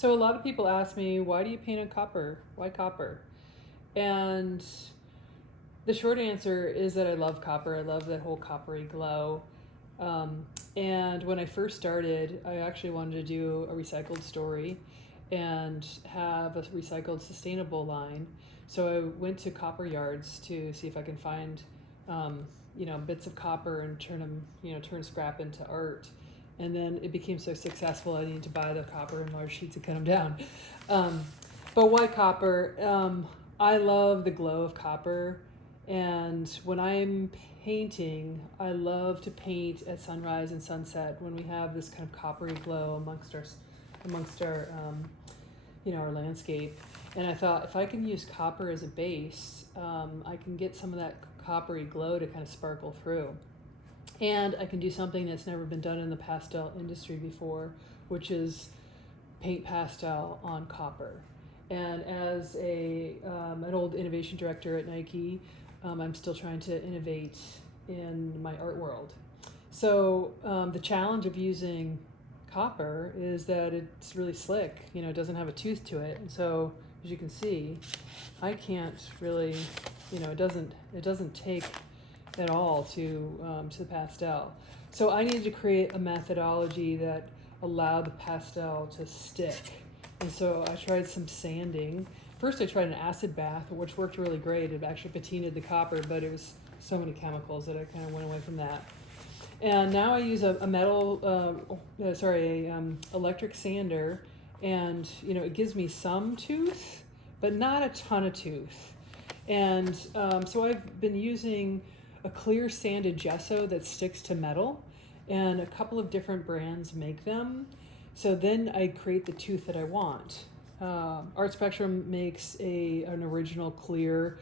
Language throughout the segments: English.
So a lot of people ask me, why do you paint on copper? Why copper? And the short answer is that I love copper. I love that whole coppery glow. Um, and when I first started, I actually wanted to do a recycled story and have a recycled sustainable line. So I went to copper yards to see if I can find, bits of copper and turn them, turn scrap into art. And then it became so successful, I needed to buy the copper in large sheets and cut them down. Um, but why copper? I love the glow of copper. And when I'm painting, I love to paint at sunrise and sunset when we have this kind of coppery glow amongst our landscape. And I thought if I can use copper as a base, I can get some of that coppery glow to kind of sparkle through. And I can do something that's never been done in the pastel industry before, which is paint pastel on copper. And as an old innovation director at Nike, I'm still trying to innovate in my art world. So the challenge of using copper is that it's really slick. It doesn't have a tooth to it, and so as you can see, I can't really, it doesn't take at all to the pastel. So I needed to create a methodology that allowed the pastel to stick. And so I tried some sanding. First I tried an acid bath, which worked really great. It actually patinaed the copper, but it was so many chemicals that I kind of went away from that. And now I use a electric sander, and it gives me some tooth, but not a ton of tooth. And so I've been using a clear sanded gesso that sticks to metal, and a couple of different brands make them. So then I create the tooth that I want. Art Spectrum makes an original clear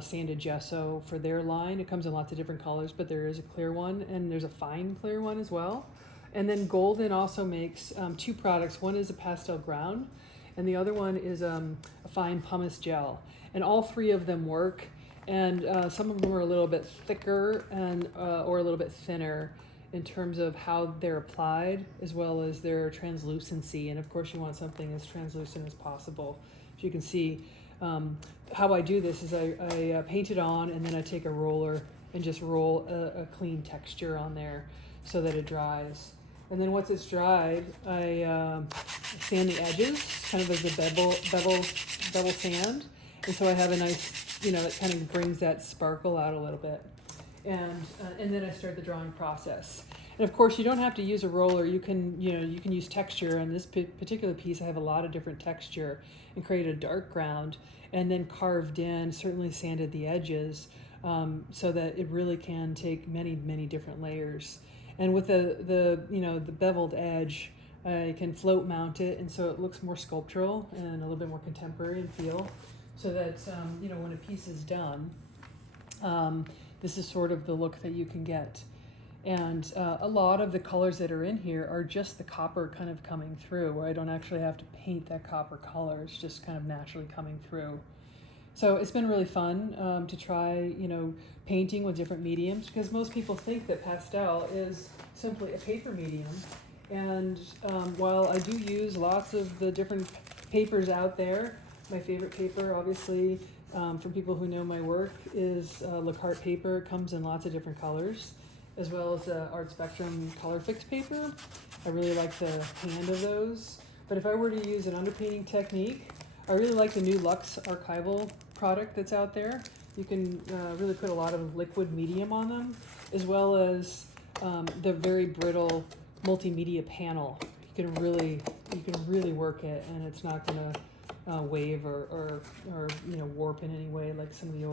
sanded gesso for their line. It comes in lots of different colors, but there is a clear one, and there's a fine clear one as well. And then Golden also makes two products. One is a pastel ground, and the other one is a fine pumice gel. And all three of them work, and some of them are a little bit thicker and or a little bit thinner in terms of how they're applied, as well as their translucency. And of course you want something as translucent as possible. As you can see, how I do this is I paint it on, and then I take a roller and just roll a clean texture on there so that it dries. And then once it's dried, I sand the edges, kind of as a bevel sand. And so I have a nice, it kind of brings that sparkle out a little bit. And then I start the drawing process. And of course, you don't have to use a roller. You can use texture. On this particular piece, I have a lot of different texture and created a dark ground, and then carved in, certainly sanded the edges, so that it really can take many, many different layers. And with the beveled edge, I can float mount it, and so it looks more sculptural and a little bit more contemporary in feel. So that when a piece is done, this is sort of the look that you can get. And a lot of the colors that are in here are just the copper kind of coming through, where I don't actually have to paint that copper color. It's just kind of naturally coming through. So it's been really fun to try, painting with different mediums, because most people think that pastel is simply a paper medium. And while I do use lots of the different papers out there, my favorite paper, obviously, for people who know my work, is Le Carte paper. It comes in lots of different colors, as well as Art Spectrum Color Fix paper. I really like the hand of those. But if I were to use an underpainting technique, I really like the new Luxe archival product that's out there. You can really put a lot of liquid medium on them, as well as the very brittle multimedia panel. You can really work it, and it's not gonna wave or warp in any way like some of the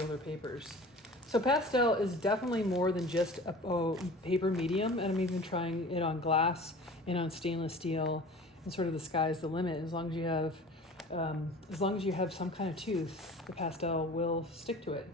older papers. So pastel is definitely more than just a paper medium, and I'm even trying it on glass and on stainless steel, and sort of the sky's the limit. As long as you have some kind of tooth, the pastel will stick to it.